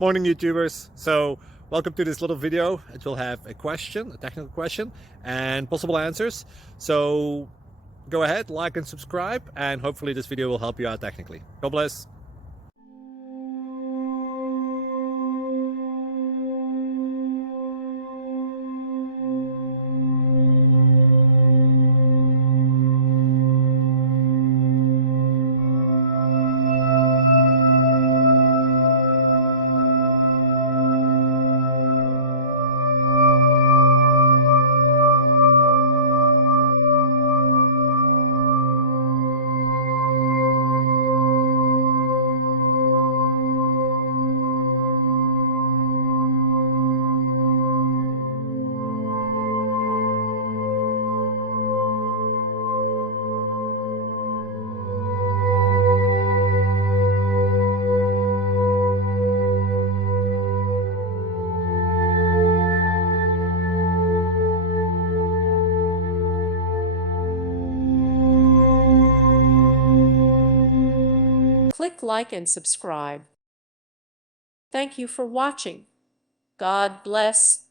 Morning YouTubers. So welcome to this little video. It will have a question, a technical question, and possible answers. So go ahead, like and subscribe, and hopefully this video will help you out technically. God bless. Click like and subscribe. Thank you for watching. God bless.